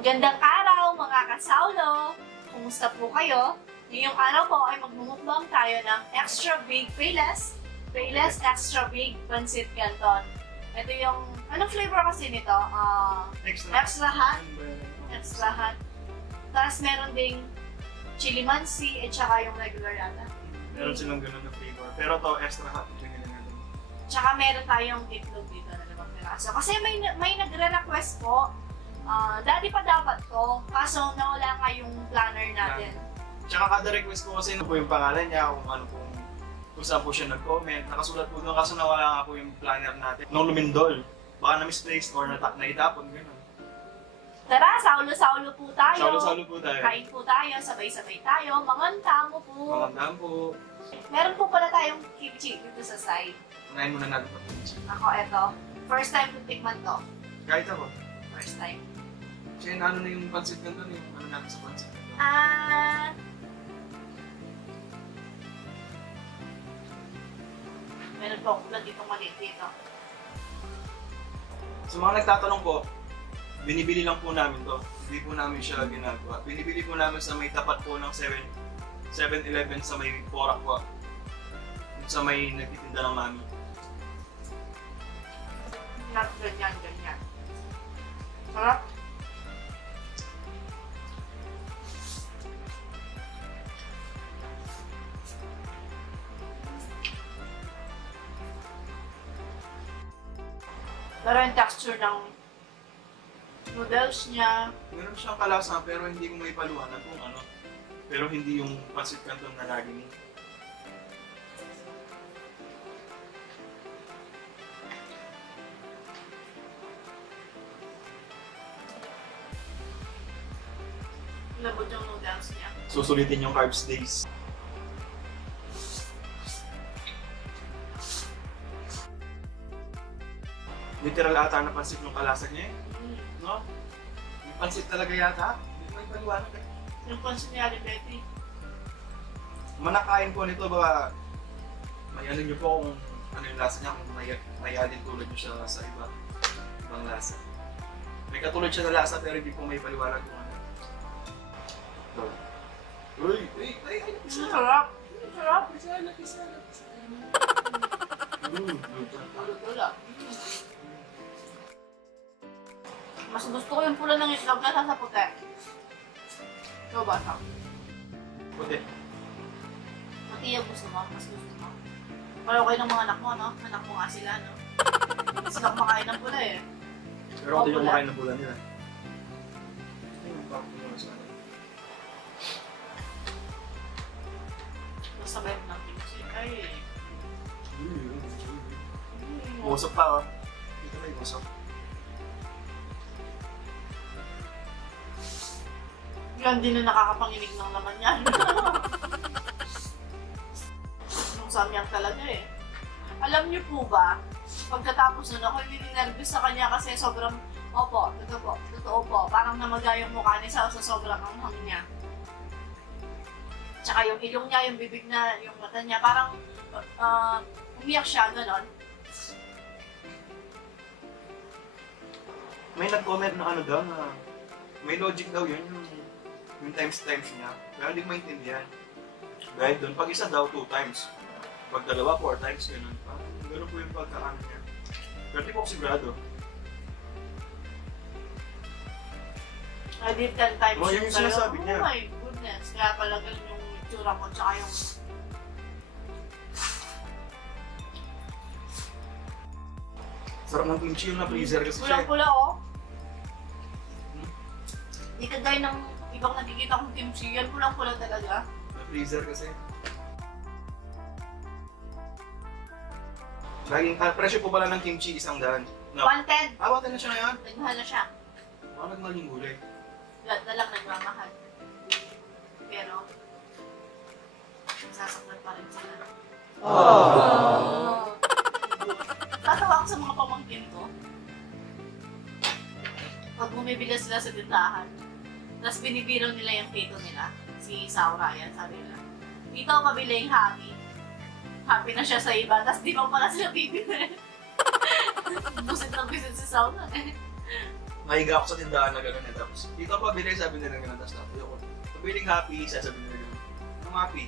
Magandang araw mga kasaulo! Kumusta po kayo? Ngayong araw po ay magmumukbang tayo ng extra big Payless extra big pancit canton. Ito yung, anong flavor kasi nito? Extra hot. Extra hot. Tapos meron ding chili mansi at saka yung regular yata. Meron silang ganun na flavor. Pero to extra hot yung natin. Tsaka meron tayong itlog dito na 5 piraso. Kasi may nagre-request po. Dati pa dapat to, kaso nawala nga yung planner natin. Tsaka kada request ko kasi po yung pangalan niya, kung saan po siya nag-comment. Nakasulat po doon kaso nawala nga po yung planner natin. Nung lumindol, baka na-misplaced or naitapon, gano'n. Tara, saulo-saulo po tayo. Saulo-saulo po tayo. Kain po tayo, sabay-sabay tayo. Manganta mo po. Magandaan po. Meron po pala tayong kimchi dito sa side. Unahin muna natin ito. Ako, eto. First time ko tikman to. Kahit ako. First time. Kasi ano na yung pancit ganito, yung ano natin sa pancit ganito. Meron po akong ulan dito maliit dito. Sa mga nagtatanong po, binibili lang po namin to. Hindi po namin siya ginagawa. Binibili po namin sa may tapat po ng 7-Eleven sa may Porac po. Sa may nagtitinda ng mami. Not ganyan. Sarap. Pero yung texture ng noodles niya, Meron siyang kalasa pero hindi ko may paliwanag kung ano. Pero hindi yung pancit canton na lagi mo. labot yung noodles niya. Susulitin yung carbs days. Literal ata na pancit yung kalasa niya eh. No? Yung pancit talaga yata. Hindi ko may paliwanag eh. Yung pansin niya rin, Betty. Manakain po nito baka may ano nyo po kung ano yung lasa niya, kung may alin tulad nyo siya sa ibang lasa. May katulad siya na lasa pero hindi po may paliwanag kung ano. Ito. Uy! Sarap! Sarap! Wala. Mas gusto ko yung pula ng itlog na sa puti. Ikaw ba ito? Puti. Puti yung gusto mo, mas gusto mo. Pero okay ng mga anak mo, no? Anak mo nga sila, no? Hindi sila kumakain ng pula eh. Pero hindi yung makain ng pula nila. Masabay mo ng kimchi. Ay. Usap pa oh. Dito may usap. Yan din na nakakapanginig ng laman yan. Yung samyang talaga eh. Alam niyo po ba, pagkatapos nun ako hindi nervous sa kanya kasi sobrang, totoo po, parang namaga yung mukha niya sa sobrang anghang niya. Tsaka yung ilong niya, yung bibig na, yung mata niya, parang umiyak siya, ganon. May nag-comment na ano daw na may logic daw yun yung times niya. Pero hindi ko maintindihan. Dahil doon, pag isa daw, 2 times. Pag dalawa, 4 times, gano'n. Gano'n po yung pagkaano niya. Pero di po ako sigurado. I did 10 times Oh, yun yung sinasabi niya. Oh my goodness. Kaya pala ganun yung itsura mo, tsaka yung... Sarap ng kimchi yung na-freezer kasi siya. Pulang-pula, oh. Hindi kagaya ng ibang nakikita kong kimchi, yan pulang-pula talaga. Na-freezer kasi. Laging, presyo po pala ng kimchi 100. No. 110. Awatan na siya ngayon. Nagmahal na siya. Baka nagmahal yung gulay. Lahat na lang nagmamahal. Pero, nasasaktan pa rin sila. Oh. Tatawa ako sa mga pamangkin ko. Pag bumibili sila sa tindahan, tapos binibiro nila yung tito nila, si Saura yan, sabi nila. Dito ako mabili yung happy. Happy na siya sa iba, tapos di pa pala sila bibili. Busit na busit si Saura eh. mahiga ako sa tindahan na gano'n. Tapos, dito pa bili, sabi nila gano'n. Tapos tayo ko. Pabiling happy, sasabihin nila gano'n. Yung happy.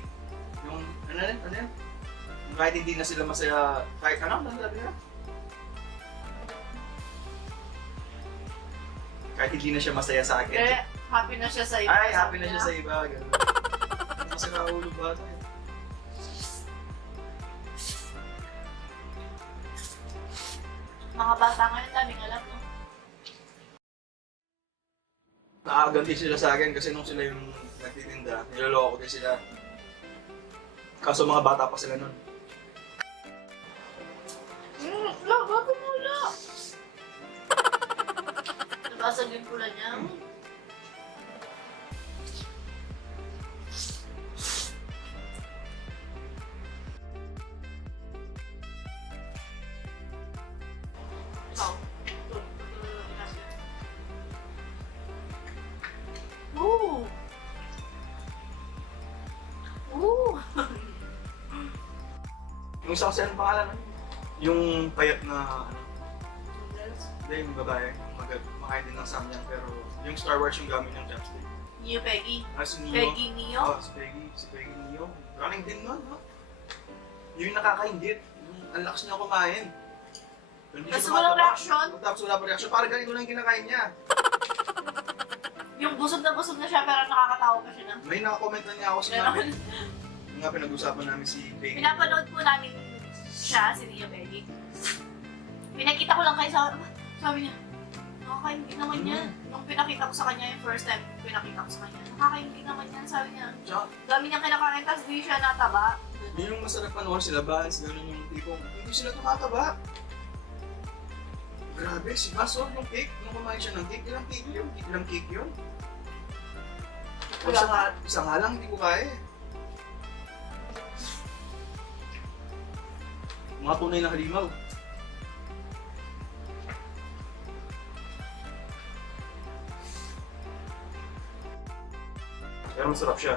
Yung, ano yan? Yung kahit hindi na sila masaya, kahit ano, sabi nila. Kahit hindi na siya masaya sa akin. Happy na siya sa iba. Ay, happy na siya sa iba. Gano'n. Kasi nakahulog ba ito eh. Mga bata ngayon, daming alam, no? Nakakaganti sila sa akin kasi nung sila yung nagtitinda, niloloko din sila. Kaso mga bata pa sila nun. Bago mula! Nabasag yung pula niya. Ikaw. Ooh! Ooh! Yung isa kasi anong pangalan nun? Yung payat na, ano, hindi, yung babae, makain din ng samyang, pero yung Star Wars yung gamit niyang chopstick. Neo Peggy. Ah, si Neo. Peggy Neo. Oh, si Peggy Neo. Running din nun, no? Yung nakakaingit, yung ang lakas niya kumain. Hindi Tapos siya walang tumataba. reaction? Tapos wala pa reaction, parang ganito lang yung kinakain niya. Yung busog na siya pero nakakatawa pa siya na. May nakakomment na niya ako sa namin. Yung nga pinag-usapan namin si Peggy. Pinapanood po namin siya, si Neo Peggy. Pinakita ko lang kayo sabi niya, nakakaingit naman yan. Nung pinakita ko sa kanya yung first time, pinakita ko sa kanya, nakakaingit naman yan, sabi niya. Tsaka, Dami niyang kinakain, tapos di siya nataba. yun yung masarap panoorin sila, balance, gano'n yung tipong, hindi sila tumataba. Grabe, si Baso, yung cake, nung kumain siya ng cake, ilang cake yun? Ilang cake yun? Isa nga lang, hindi ko kaya eh. Mga tunay na halimaw. Pero masarap siya.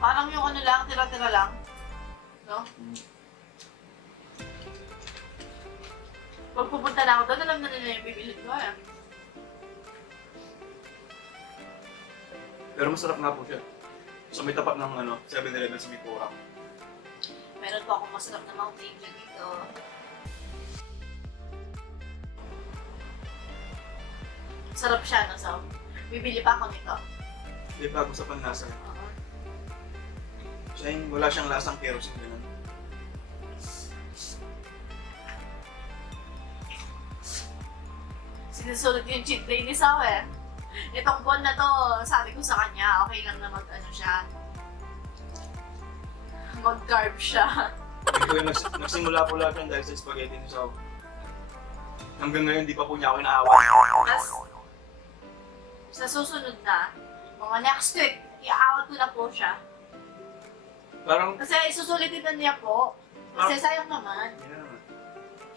Parang yung ano lang, tira-tira lang. No? Pag pupunta na ako doon, alam na nila yung bibilin ko eh. Pero masarap nga po siya. So may tapat ng 7-Eleven sa Mikura. Meron po akong masarap na mountain dew dito. Sarap siya, no? So, bibili pa ako nito. Hindi bago sa panlasa. Oo. Siya yung wala siyang lasang kerosene ganun. Sinusunod yung cheat day ni Sao eh. Itong buwan na to, sabi ko sa kanya, okay lang na siya. Mag-carb siya. Hindi ko yung nagsimula po lahat yan dahil sa spaghetti ni Sao. Hanggang ngayon, di pa po niya ako inaawa. Tapos, sa susunod na, mga next week, i-out ko na po siya. Parang, Kasi isusulitin na niya po. Kasi sayang naman. yun na naman.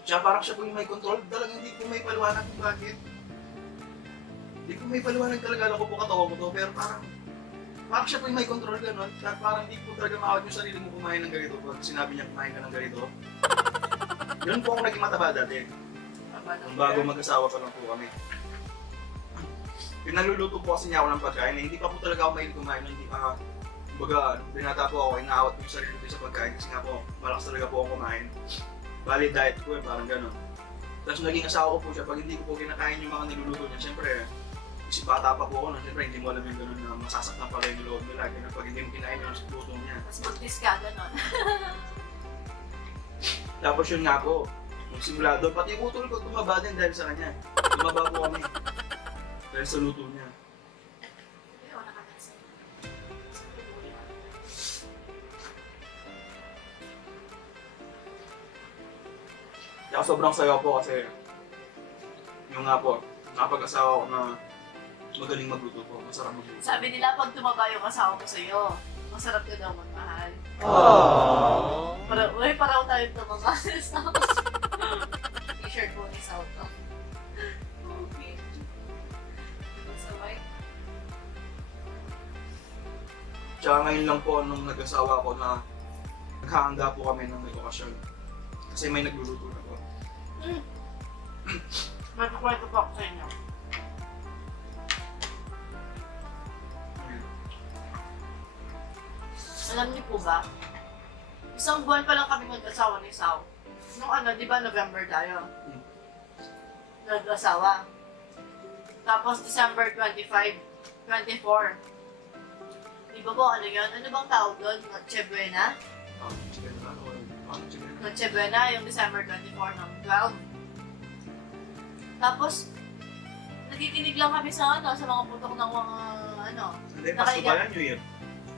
Siya parang siya po yung may control. Talagang hindi ko may paliwanag kung bakit. Hindi ko may paliwanag talaga. Alam ko po katawan ko to. Pero parang siya po yung may control gano'n. At parang hindi po talaga makawag yung sarili mo kumain ng ganito. Pag sinabi niya kumain ka ng ganito. Yun po ako naging mataba dati. Nung bago mag-asawa pa lang po kami. Pinaluluto po kasi niya ako ng pagkain. Hindi pa po talaga ako mahilig kumain. Hindi pa, kumbaga, binata po ako, inaawat ko yung sarili ko sa pagkain. Kasi nga po, malakas talaga po ako kumain. Bali, diet ko eh, parang gano'n. Tapos naging asawa ko po siya. Pag hindi ko po kinakain yung mga niluluto niya, siyempre, kasi bata pa po ako, siyempre hindi mo alam yung gano'n na masasaktan pala yung loob nila. Ganun, pag hindi mo kinain yung luto niya. Tapos buntis ka, gano'n. Tapos yun nga po, nung simula doon, pati yung utol ko tumaba din dahil sa kanya. Tumaba po kami. Dahil sa luto niya. Kaya sobrang sayo po kasi yung nga po, nakapag-asawa ko na magaling magluto po, masarap magluto. Sabi nila, pag tumaba yung asawa ko sa'yo, masarap ka daw magmahal. Paraw tayo tumaba sa t-shirt po ni Sao to. Okay. So, right? Tsaka ngayon lang po nung nag-asawa ko na naghahanda po kami ng may okasyon. Kasi may nagluluto na po. Matukwento po ako sa inyo. Alam niyo po ba, isang buwan pa lang kami mag-asawa ni Sao. Nung ano, di ba November tayo? Nag-asawa. Tapos December 25, 24. Di ba po ano yun? Ano bang tawag doon? Noche Buena? Noche Buena, yung December 24 ng 12. Tapos, nakikinig lang kami sa ano, sa mga putok ng mga ano. Hindi, Pasko ba yan, New Year?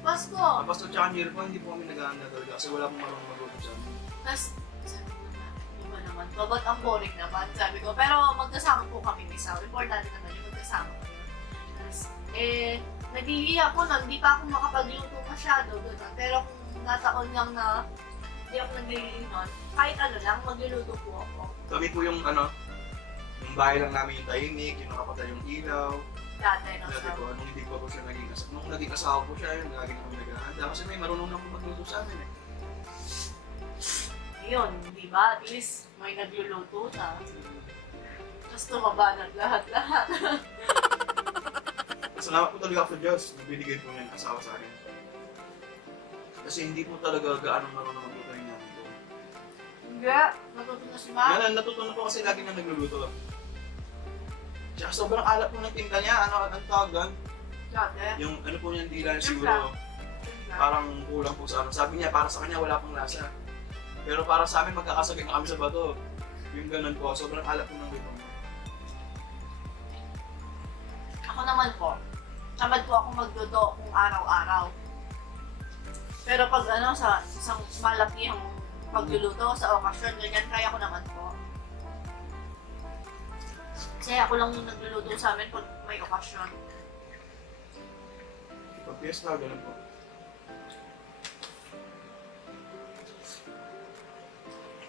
Pasko! Ang Pasko tsaka New Year po, hindi po kami nag-aanda talaga kasi wala pong marunong magluto sa amin. Tapos, sabi ko na, iba naman to. Ba't ang boring naman? Sabi ko, pero magkasama po kami ni Sao. Importante naman yung magkasama ko yun. Tapos, nag-iiyak ko nun, hindi pa ako makapagluto masyado doon. Pero kung nataon lang na hindi ako nag-iiyak nun, kahit ano lang, magluluto po ako. Kami po yung ano, yung bahay lang namin yung tahimik, yung nakapatay yung ilaw. Dati no, Dati Sao. po, nung hindi pa po siya naging asawa. Nung naging asawa po siya, yun, lagi na kami nag-aanda. Kasi may marunong na po magluto sa amin eh. Yun, di ba? At least may nagluluto na. Tapos tumaba na lahat-lahat. Salamat po talaga ako sa Diyos na binigay po niya ng asawa sa akin. Kasi hindi po talaga gaano marunong magluto yung namin ko. Hindi, natuto na si Ma. Yan, natutunan ko kasi lagi na nagluluto. Tsaka sobrang alat po ng tinta niya, ano ang tawag doon? Dati. Yung ano po niya, hindi lang siguro parang kulang po sa ano. Sabi niya, para sa kanya wala pong lasa. Pero para sa amin, magkakasagay na kami sa bato. Yung ganun po, sobrang alat po ng luto niya. Ako naman po, tamad po ako magluto kung araw-araw. Pero pag ano, sa isang malakihang pagluluto, sa okasyon, ganyan, kaya ko naman po. Kasi ako lang yung nagluluto sa amin pag may okasyon. Pag piyesta, ganun po.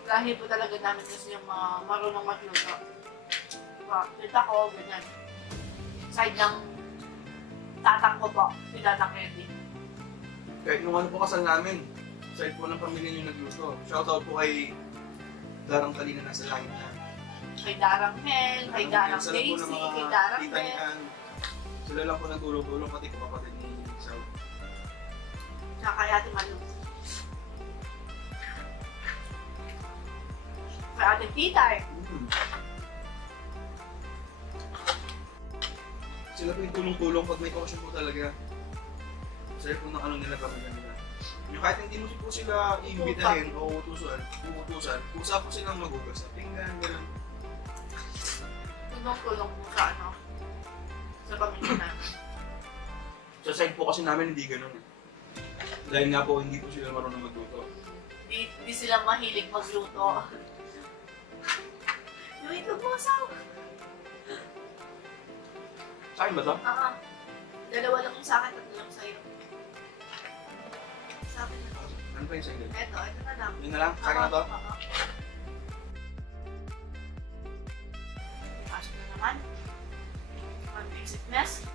Dahil po talaga namin kasi yung mga marunong magluto. Diba, tita ko, ganyan. Side ng tatang ko po, si Tatang Eddie. Kahit nung ano po kasal namin, side po ng pamilya niyo nagluto. Shoutout po kay Darang Talina nasa langit na. Kay Darang Mel, kay Darang Sila po ng Daisy, mga kay Darang tita Mel. niyan. Sila lang po nagtulong-tulong, pati ko kapatid ni Sao. Tsaka kay Ate Malu. Kay Ate Titay. Sila po yung tulong-tulong pag may okasyon po talaga. Sila po ng ano nila kami kanila. Yung kahit hindi mo po sila iimbitahin o utusan, usa po silang magugas sa pinggan, gano'n. Tulong-tulong po sa ano, sa pamilya namin. Sa side po kasi namin hindi gano'n eh. Dahil nga po hindi po sila marunong magluto. Di sila mahilig magluto. Yung itlog mo, Sao. Sa akin ba ito? Dalawa lang yung sa akin, tatlo lang sa'yo. Sa akin na to. Ano pa yung sa inyo? Ito na lang. Yun na lang? Sa akin na to? Pasok na naman. Mag-exit mess.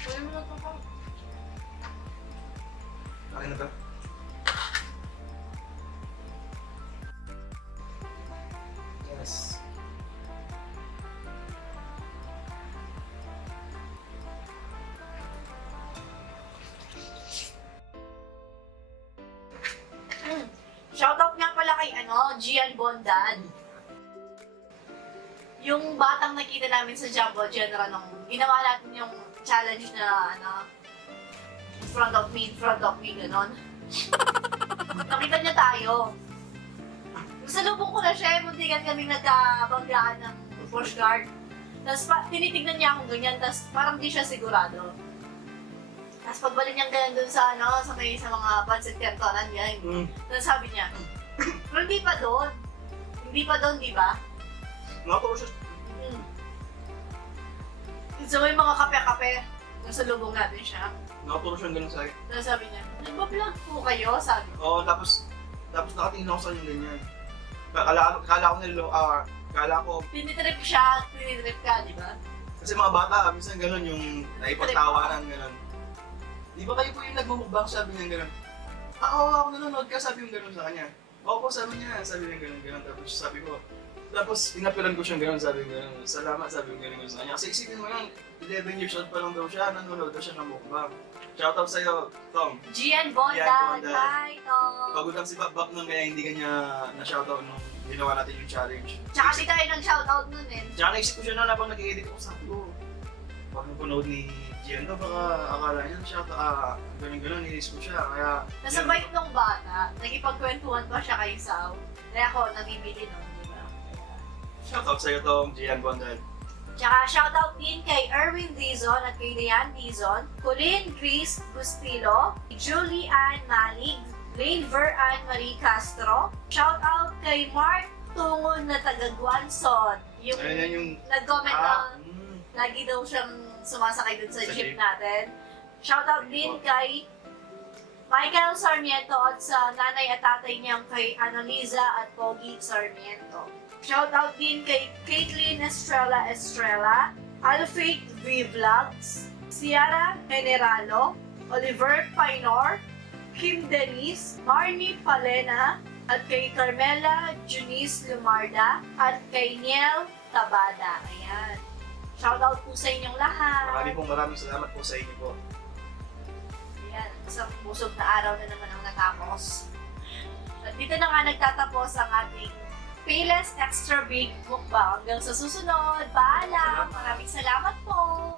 Kunin mo na ito po. Sa akin na to? Yes. Shoutout nga pala kay Gian Bondan. Yung batang nakita namin sa Jumbo General nung ginawa natin yung challenge na in front of me, gano'n. Nakita niya tayo. Salubong ko na siya, muntikan kami nagkabanggaan ng push guard. Tapos tinitignan niya akong ganyan, tapos parang di siya sigurado. Tapos pagbalik niya ganyan dun sa sa mga pancit cantonan niya, tapos sabi niya, pero hindi pa doon. Hindi pa doon, di ba? Nakaturo siya. So may mga kape-kape, nasa lubong natin siya. Nakaturo siya ganun sa akin. Tapos sabi niya, nagpa-vlog po kayo, sabi ko. Oo, tapos nakatingin ako sa kanya ganyan. Kala ko, Tinitrip siya, tinitrip ka, di ba? kasi mga bata, minsan ganun yung naipagtawanan, ganun. Di ba kayo po yung nagmumukbang sabi niya ganun? Oo, ako nanonood ka, sabi yung ganun sa kanya. Opo, sabi niya gano'n. Tapos inapilan ko siyang gano'n, sabi ko gano'n. Salamat, sabi ko gano'n sa kanya. Kasi isipin mo lang, 11 years old pa lang daw siya, nanonood daw siya ng mukbang. Shoutout sa'yo, Tom. Gian Bondan. Gian Bondan. Hi, Tom. Pagod lang si Bakbak nun, kaya hindi kanya na-shoutout nung ginawa natin yung challenge. Tsaka di tayo nag-shoutout nun eh. Tsaka naisip ko siya na habang nag-edit ako, sabi ko, pag napanood ni Gian daw, baka akala niya, gano'n, nilis ko siya. Kaya, Nasa bite nung bata, nagipagkwentuhan pa siya kay Sao. Kaya ako, namimili nun, di ba? shoutout sa'yo, Tom, Gian Bondan. Tsaka shoutout din kay Erwin Dizon at kay Leanne Dizon, Colleen Grace Bustilo, Julie Ann Malig, Lane Veran Marie Castro. Shoutout kay Mark Tungon na taga Guanson. Yung Ayun yung, nag-comment na lagi daw siyang sumasakay dun sa Sa jeep jeep. natin. Shoutout din kay Michael Sarmiento at sa nanay at tatay niyang kay Annalisa at Pogi Sarmiento. Shoutout din kay Caitlyn Estrella, Alfake V-Vlogs, Ciara Generalo, Oliver Painor, Kim Denise, Marnie Palena, at kay Carmela Junice Lumarda, at kay Niel Tabada. Ayan. Shoutout po sa inyong lahat. maraming salamat po sa inyo po. Ayan. Isang busog na araw na naman ang natapos. At dito na nga nagtatapos ang ating Payless Extra Big Mukbang. Hanggang sa susunod. Paalam! Maraming salamat po!